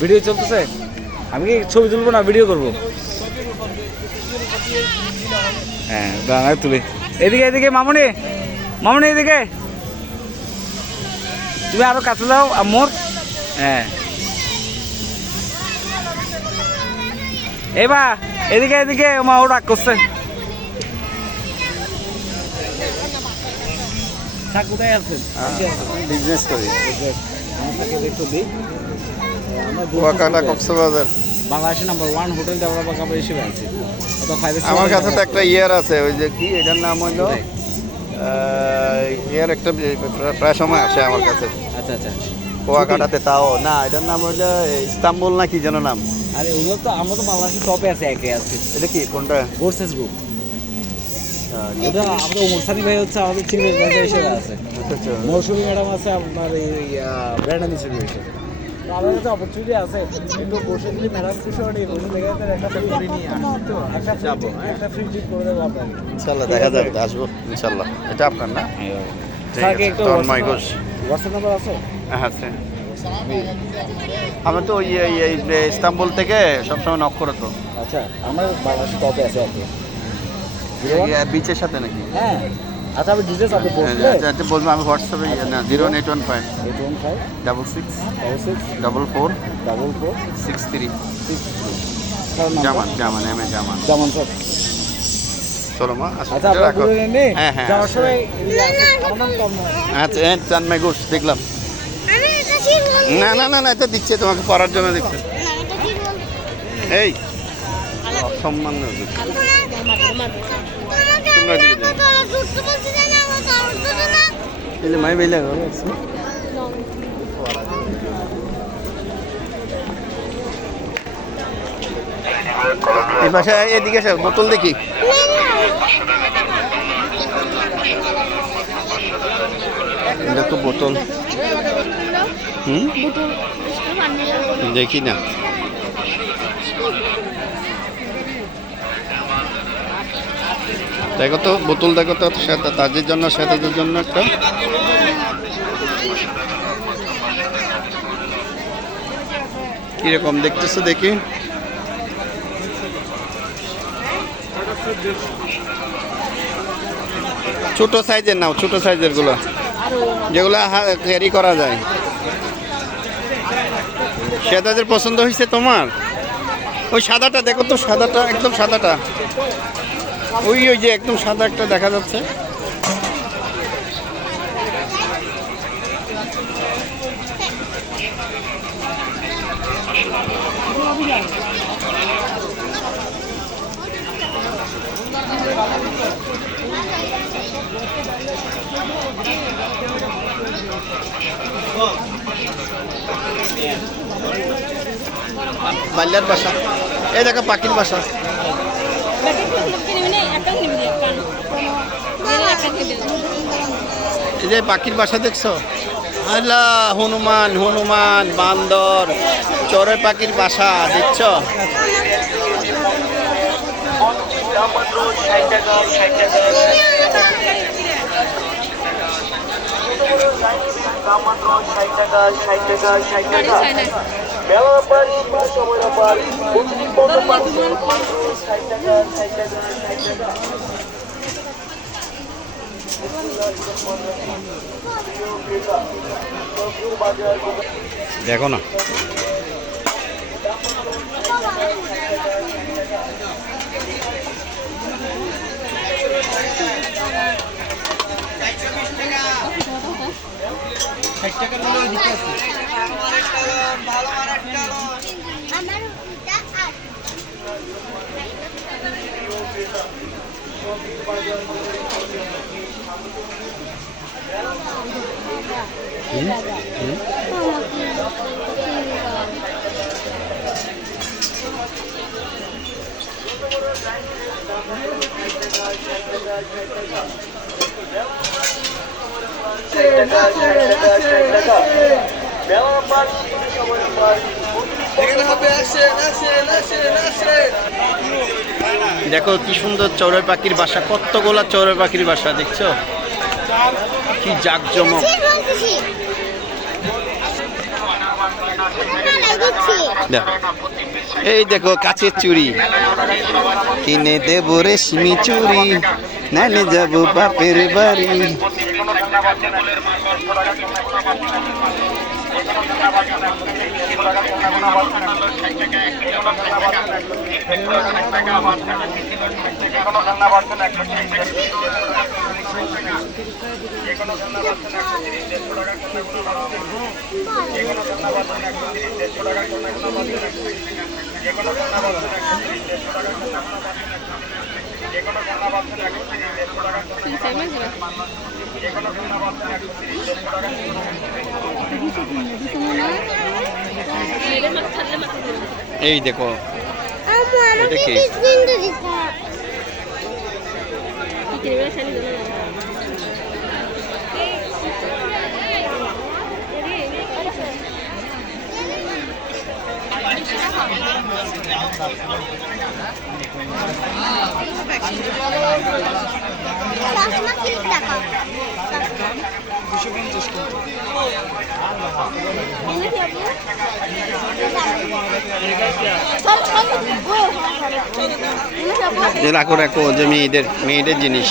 Video চলতেছে। আমি কি ছবি তুলবো না ভিডিও করবো? হ্যাঁ দাঁড়ায় তুলি। এদিকে এদিকে মামুনি, মামুনি এদিকে, তুমি আরো কাছে যাও আম্মুর। হ্যাঁ এই বা এদিকে এদিকে, মা ও ডাক করছে। কোথায় আছেন? বিজনেস করি একটু দিই। কুয়াকাটা কক্সবাজার। বাংলাদেশের নাম্বার 1 হোটেল ডেভেলপার কাপ হিসেবে আছে। আমার কাছে তো একটা ইয়ার আছে, ওই যে কি এটার নাম হইলো ইয়ার, একটা প্রায় সময় আসে আমার কাছে। আচ্ছা আচ্ছা, কুয়াকাটাতে, তাও না এটার নাম হইলো ইস্তাম্বুল না কি যেন নাম। আরে ওগুলো তো আমরা তো বাংলাদেশের টপে আছে, একে আছে। এটা কি কোনটা? গোর্সেস গ্রুপ। ওটা আমাদের ওমর সানি ভাই হচ্ছে আমাদের চিফ ম্যানেজার হিসেবে আছে। আচ্ছা, মৌসুমী ম্যাডাম আছে আপনার এই ব্র্যান্ড অ্যাম্বাসেডর হিসেবে। তো আমাদের কাছে অপরচুনিটি আছে, কিন্তু বসে যদি ম্যাডাম কিছু হয় বসে লেগে একটা ফ্রি নিয়ে আসতো, একটা ফ্রি ট্রিপ করে দেবো আপনাকে। ইনশাল্লাহ দেখা যাবে, আসবো ইনশাল্লাহ। এটা আপনার না? স্যারকে একটু তন্ময় ঘোষ। হোয়াটসঅ্যাপ নাম্বার আছে? হ্যাঁ আছে। আমি তো ওই ইস্তাম্বুল থেকে সবসময় নক করে তো। আচ্ছা, আমার বাংলাদেশের টপে আছে আর কি। বিচের সাথে নাকি? হ্যাঁ আচ্ছা, আমি ডিটেলস আপনি বলতে আচ্ছা বলবো, আমি হোয়াটসঅ্যাপে না 08158 815 66 66 44 44 63 63। জামান জামান এম এ জামান। যেমন স্যার, চলো মা, আচ্ছা আপনার রাখো। ঘুরে নিয়ে হ্যাঁ হ্যাঁ যাওয়ার সময় আমার নাম কম নয়। আচ্ছা, তন্ময় ঘোষ দেখলাম। না না না না, এটা দিচ্ছে তোমাকে পড়ার জন্য দিচ্ছে। এই অসম্মান মাই বেলা এই বাসায় এদিকে এসে বোতল দেখি। এটা তো বোতল, দেখি না। দেখো তো বোতল, দেখো তো তাদের জন্য, সাথীদের জন্য একটা। কিরকম দেখতেছো দেখি? ছোট সাইজের নাও, ছোট সাইজের গুলো, যেগুলো ক্যারি করা যায়। সেটাদের পছন্দ হয়েছে তোমার? ওই সাদাটা দেখো তো, সাদাটা একদম সাদাটা, ওই ওই যে একদম সাদা একটা দেখা যাচ্ছে। বাল্যার বাসা, এই দেখো পাখির বাসা। এই যে পাখির বাসা দেখছো? আল্লাহ, হনুমান, হনুমান, বান্দর, চড়ে পাখির বাসা দেখছ? দেখো না, দেখো কি সুন্দর চড়ুই পাখির বাসা, কতগুলা চড়ুই পাখির বাসা দেখছো, কি জাঁকজমক। এই দেখো কাচের চুড়ি, কিনে দেবো রেশমি চুড়ি, নাইলে যাবো বাপের বাড়ি। এই দেখো এটা কি? যে রাখো রাখো, যে মেয়েদের জিনিস।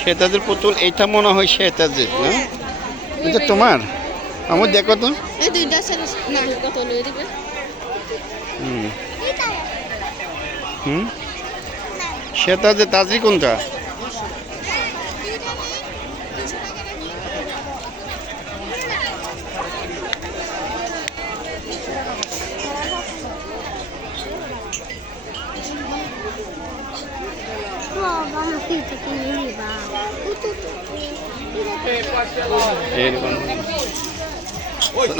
শ্বেতাদের পুতুল, এইটা মনে হয় শ্বেতাদের না? এটা তোমার? আমার দেখো তো। শ্বেতাদের তাজরি কোনটা?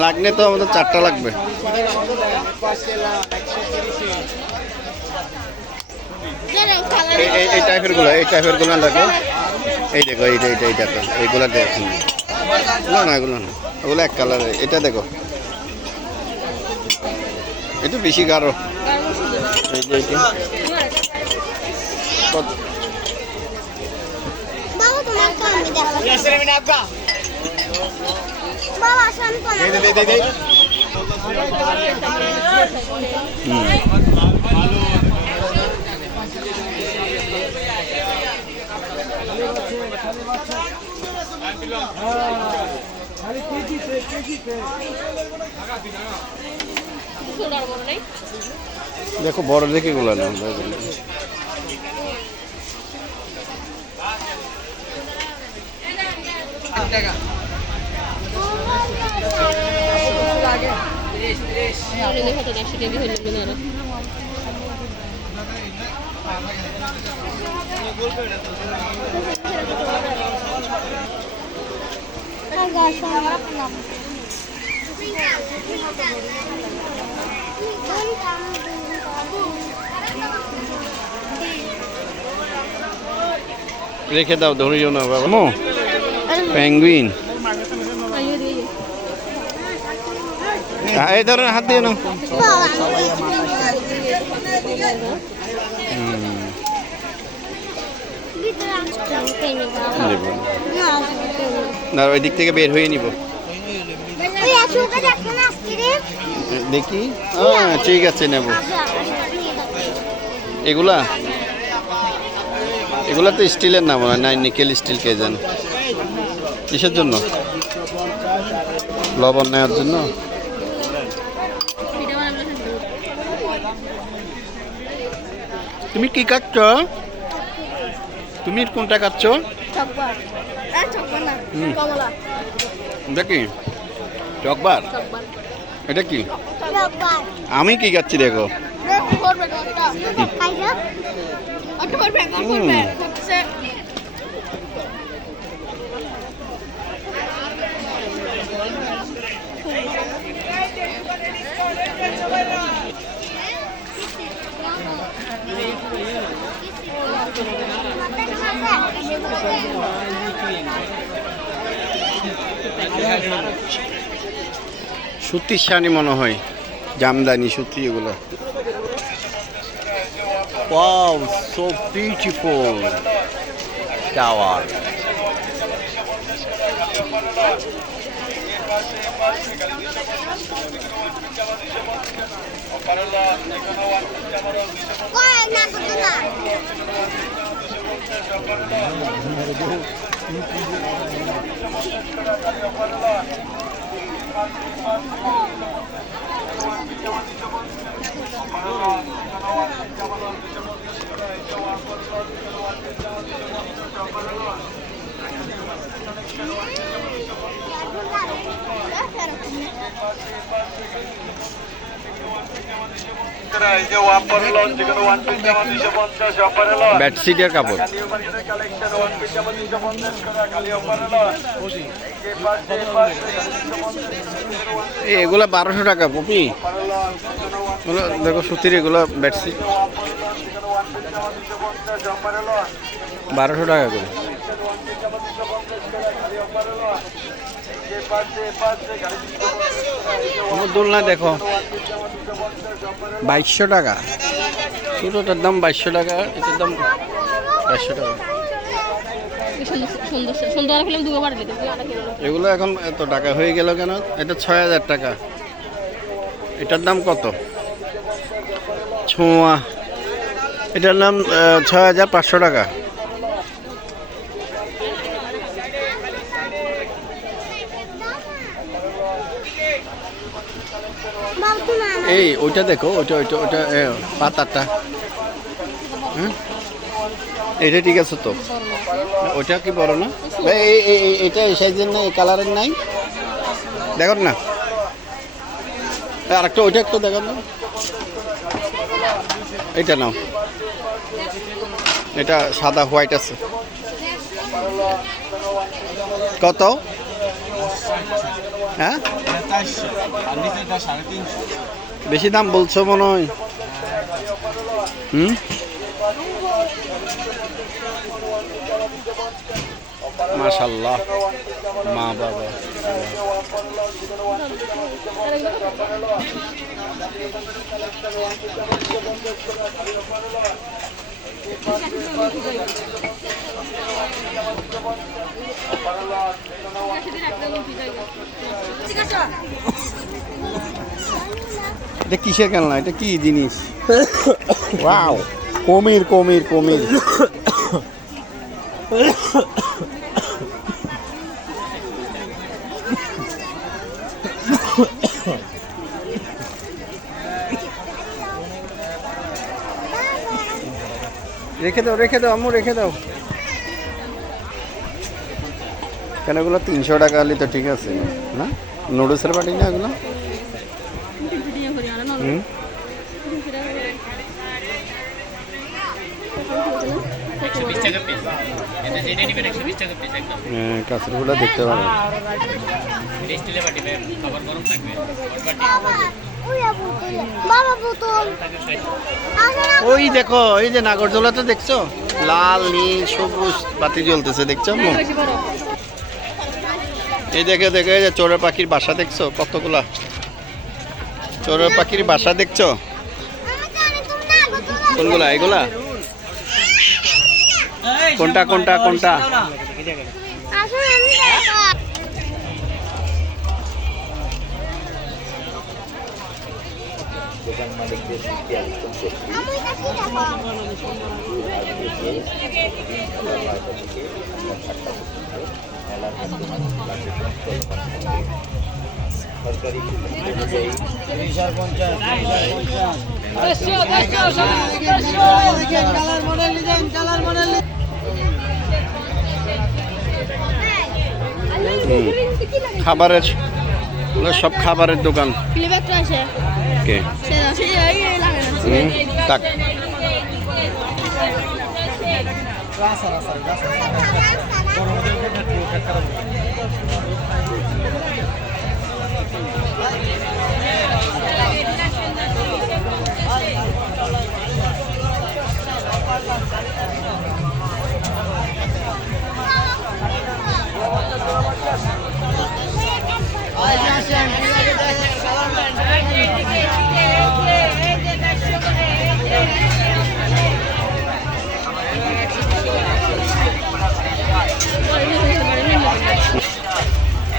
লাগলে তো আমাদের 4টা লাগবে। এই টাইপের গুলো লাগবে। এই দেখো এইটা দেখো, এইগুলা দেখো না, এগুলো না, ওগুলো এক কালারের। এটা দেখো, এটা বেশি গাঢ়। এই যে এইটা দেখো, বড় দেখে গুলো না। রেখে দাও, ধরিও না বাবা। পেঙ্গুইন, এই ধরনের হাত দিয়ে না। না, ওই দিক থেকে বের হয়ে নিব। দেখি, ঠিক আছে, নেব। এগুলা তো স্টিলের না, মনে হয় না, নিকেল স্টিল। কে জানে কিসের জন্য? লবণ নেওয়ার জন্য। তুমি কি কাটছ? তুমি কোনটা কাটছ? দেখি, চকবার। এটা কি? আমি কি কাটছি দেখো। সুতির শাড়ি মনে হয়, জামদানি সুতি এগুলো। Wow, so beautiful tower. বেডশিটের কাপড় এগুলো 1200 টাকা পপি। দেখো সুতির এগুলো বেডশিট 1200 টাকা করে। দোলনা দেখো 2200 টাকা, ছোটোটার দাম 2200 টাকা, এটার দাম 2200 টাকা। এগুলো এখন এত টাকা হয়ে গেল কেন? এটা 6000 টাকা। এটার দাম কত? ছোঁয়া, এটার নাম 6500 টাকা। এই ওইটা দেখো, ওইটা ওইটা ওইটা পাতাটা, হ্যাঁ এটা ঠিক আছে তো। ওইটা কি বড় না? এটা এই সাইজের না, এই কালারের নাই, দেখো না। আর একটা ওইটা একটু দেখো না, এটা নাও, এটা সাদা হোয়াইট আছে। কত? হ্যাঁ বেশি দাম বলছো মনে হয়। মাশাআল্লাহ, মা বাবা। এটা কিসের খেলনা? এটা কি জিনিস? ওয়াও, কুমির কুমির কুমির। রেখে দাও, রেখে দাও আম্মু, রেখে দাও। কেন এগুলো 300 টাকা হলে তো ঠিক আছে না? নুডলসের বাটি না এগুলো? কাঁচেরগুলো দেখতে পাবো। ওই দেখো, এই যে নাগরদোলাতে দেখছো, লাল নীল সবুজ বাতি জ্বলতেছে, দেখছো? এই দেখে দেখে, এই যে চোরের পাখির বাসা দেখছো, কতগুলা চোরের পাখির বাসা দেখছো? কোনগুলা এগুলা? কোনটা কোনটা কোনটা? খাবারের, সব খাবারের দোকান। কে তাক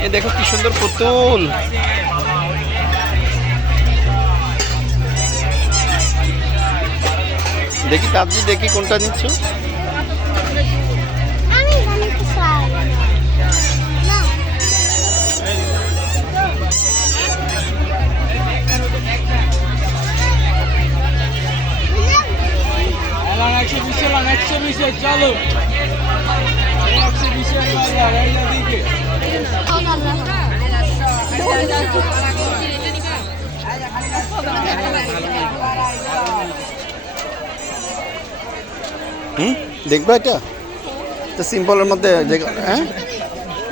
এ দেখো কি সুন্দর পুতুল। দেখি তাবজি, দেখি কোনটা নিচ্ছ। চলো দেখবা এটা? এটা সিম্পলের মধ্যে হ্যাঁ,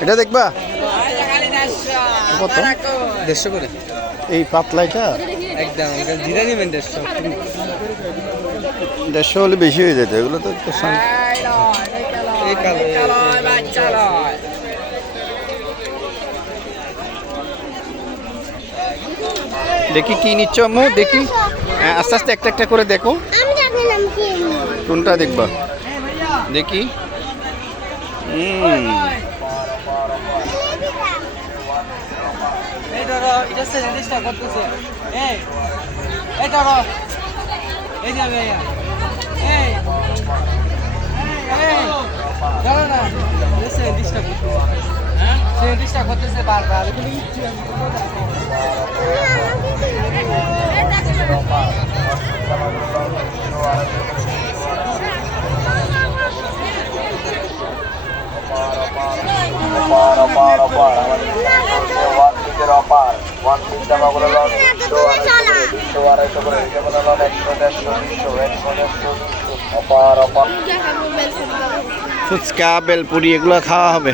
এটা দেখবা কত? 150 করে এই পাতলা এটা একদম জিরা নেবেন 150। 150 হলে বেশি হয়ে যেত, এগুলো তো একটু এই কালো দেখি কি নিচ্ছ আম্মু, দেখি। হ্যাঁ, আস্তে আস্তে একটা একটা করে দেখো কোনটা দেখবা, দেখি। এই ধরো এটা 70 টাকা করতেছে। এই ধরো এই যাবে এই ধরো না 70 টাকা। হ্যাঁ 70 টাকা করতেছে বারবার। ফুচকা, বেলপুরি এগুলো খাওয়া হবে।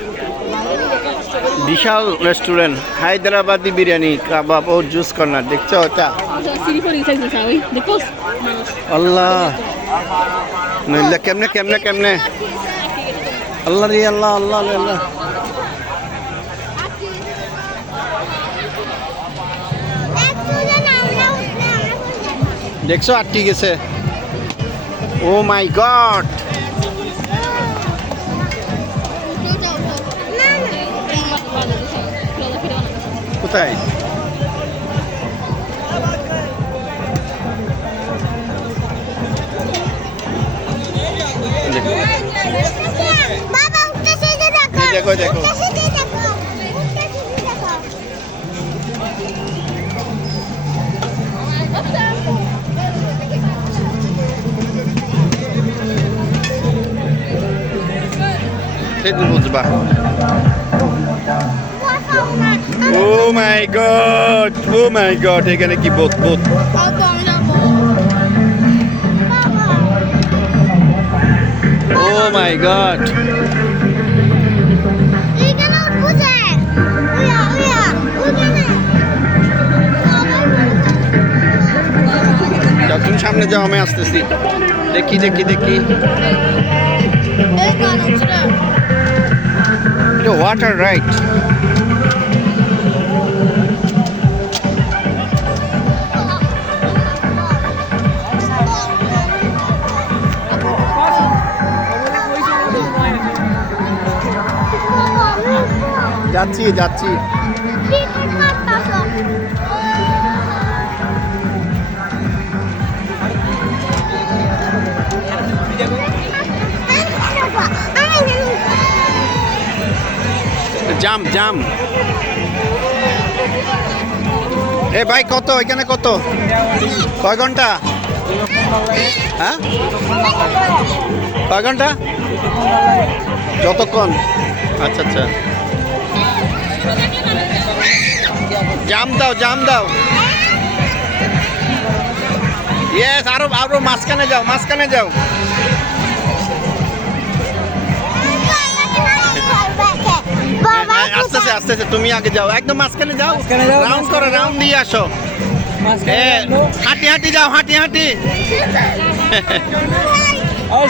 বিশাল রেস্টুরেন্ট, হায়দ্রাবাদি বিরিয়ানি, কাবাব ও জুস কর্নার। দেখছো ওটা? আল্লাহ নইলে কেমনে কেমনে কেমনে, আল্লাহ রে আল্লাহ, আল্লাহ রে আল্লাহ। দেখছো আটটি গেছে। ও মাই গড, কোথায়? দেখো দেখো বুঝবা। ও মাই গড, ও মাই গড, এখানে কি বোত বোত। ও মাই গড, তুমি সামনে যাও, আমি আসতেছি। দেখি দেখি দেখি, ওয়াটার রাইট। যাচ্ছি যাচ্ছি। জাম জাম। এ ভাই কত এখানে, কত, কয় ঘন্টা? হ্যাঁ কয় ঘন্টা? যতক্ষণ। আচ্ছা আচ্ছা, জাম দাও জাম দাও। ইয়েস, আরো আরো মাঝখানে যাও, মাঝখানে যাও। আস্তে আস্তে আস্তে আস্তে, তুমি আগে যাও, একদম মাঝখানে যাও, রাউন্ড করো, রাউন্ড দিয়ে আসো। হাঁটি হাঁটি যাও, হাঁটি হাঁটি।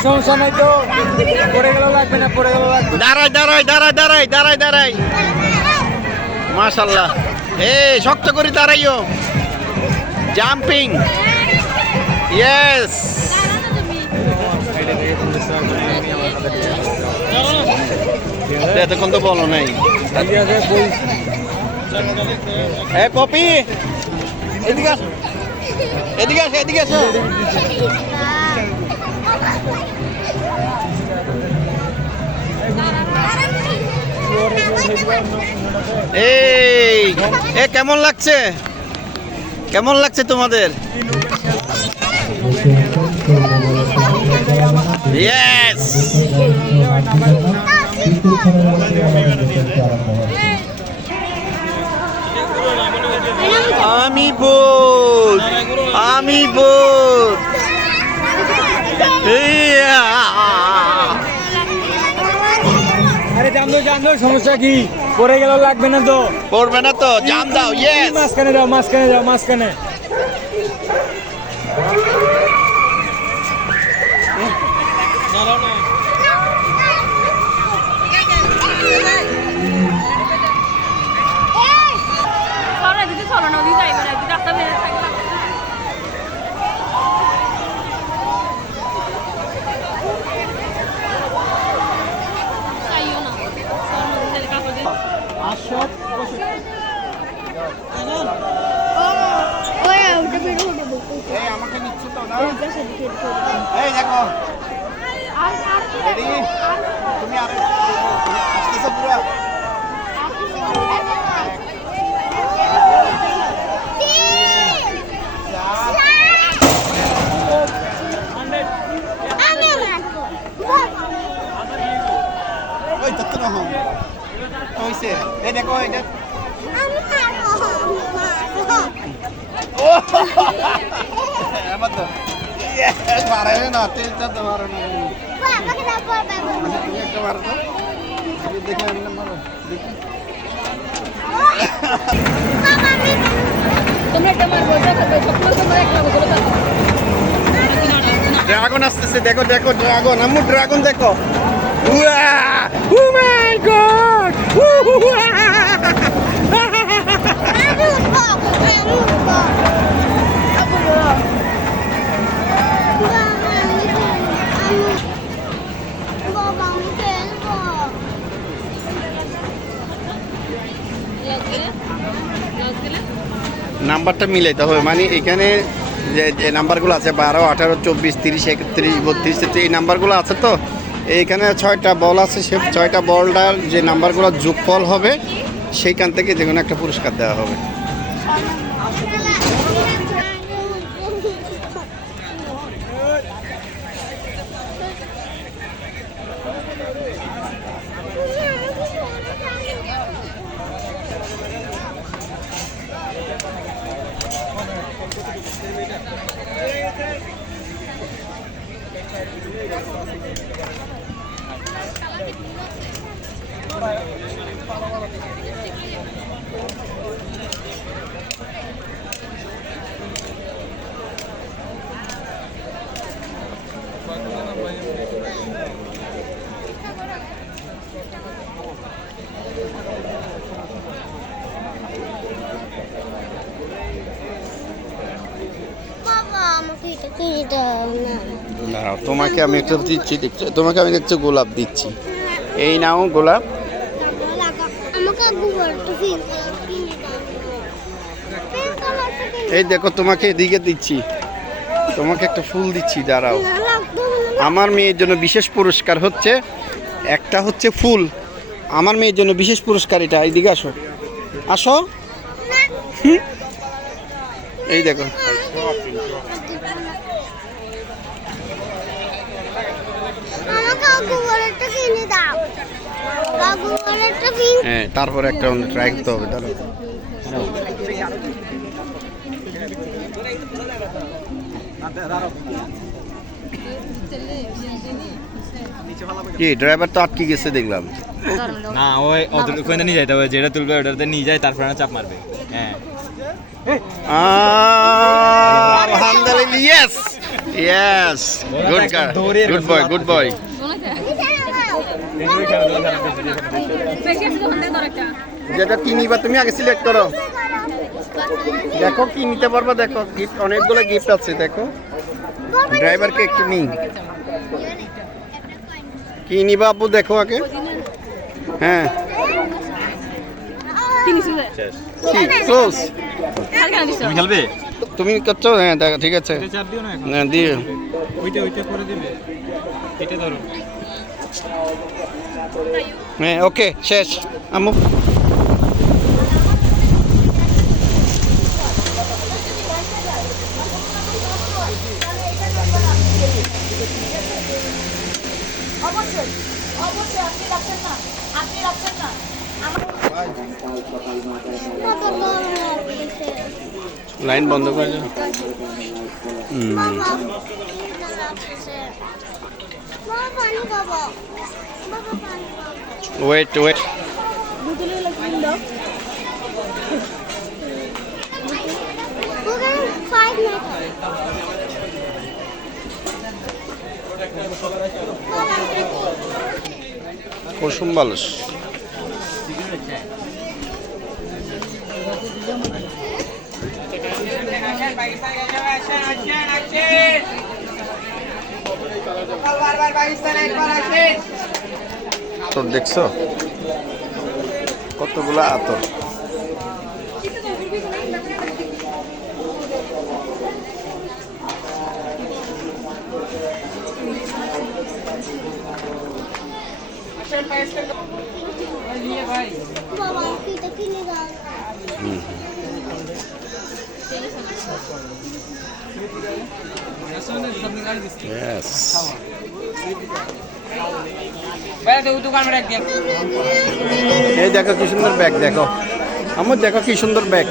সমস্যা নাই তো, পড়ে গেল লাগবে না, পড়ে গেল লাগবে। দাঁড়াই দাঁড়াই দাঁড়াই দাঁড়াই দাঁড়াই দাঁড়াই। মাশাআল্লাহ, শক্ত করে দাঁড়াইও। Jumping, yes. এতক্ষণ তো বলো নাই। কপি এদিকে আস, এদিকে আস, এদিকে আস। এই কেমন লাগছে, কেমন লাগছে তোমাদের? ইয়েস, আমি বোধ, আমি বোধ। আরে জান দো, সমস্যা কি? পরে গেল লাগবে না তো? পড়বে না তো, জাম দাও। ইয়েস, মাঝখানে যাও, মাঝখানে যাও, মাঝখানে। আমাকে নিচ্ছে তো না? এই দেখো, তুমি আর আসতেছো পুরো। ওই তত্ত্ব না হম হইছে। এই দেখো এটা আমার তো মারে না, তেল চাতে মারে না। তুমি একটা মারো তো, দেখে আমি না মারো, দেখি। ড্রাগন আসতেছে, দেখো দেখো ড্রাগন, আম্মু ড্রাগন দেখো। ও মাই গড, নাম্বারটা মিলাইতে হবে, মানে এখানে যে নাম্বারগুলো আছে 12, 18, 24, 30, 31, 32, এই নাম্বারগুলো আছে তো। এইখানে 6টা বল আছে, সে 6টা বলটার যে নাম্বারগুলো যোগফল হবে সেইখান থেকে যে কোনো একটা পুরস্কার দেওয়া হবে। না, তোমাকে আমি একটা দিচ্ছি, তোমাকে আমি দেখছি গোলাপ দিচ্ছি। এই নাও গোলাপ। এই দেখো তোমাকে এদিকে দিচ্ছি, তোমাকে একটা ফুল দিচ্ছি, দাঁড়াও। আমার মেয়ের জন্য বিশেষ পুরস্কার হচ্ছে, একটা হচ্ছে ফুল। আমার মেয়ের জন্য বিশেষ পুরস্কার এটা। এইদিকে আসো, আসো। এই দেখো, হ্যাঁ, তারপরে একটা ট্রাই করতে হবে। দাঁড়াও, কি ড্রাইভার তো আটকে গেছে দেখলাম। না, ওই ওখানে নিয়ে যাইতে হবে, যেটা তুলবে ওটাতে নিয়ে যায়, তারপরে চাপ মারবে। হ্যাঁ, আলহামদুলিল্লাহ, yes yes, good girl, good boy, good boy. যেটা কি নিবা তুমি আগে সিলেক্ট করো। দেখো কি নিতে পারবা, দেখো গিফট, অনেকগুলো গিফট আছে। দেখো ড্রাইভারকে একটু নিই, কি নিবা আপু দেখো আগে। হ্যাঁ শেষ কি ক্লোজ তুমি খেলবে তুমি করছো হ্যাঁ ঠিক আছে চাপ দিও না এখন হ্যাঁ দিয়ে ওইটা করে দিবে এটা ধরো হ্যাঁ ওকে শেষ আম্মু অবশ্যই অবশ্যই আপনি রাখছেন না লাইন বন্ধ করে দাও ওয়েট ওয়েট কুসুম বালস তোর দেখছো কতগুলো আতর Yes. এই দেখো কি সুন্দর ব্যাগ দেখো আমার দেখো কি সুন্দর ব্যাগ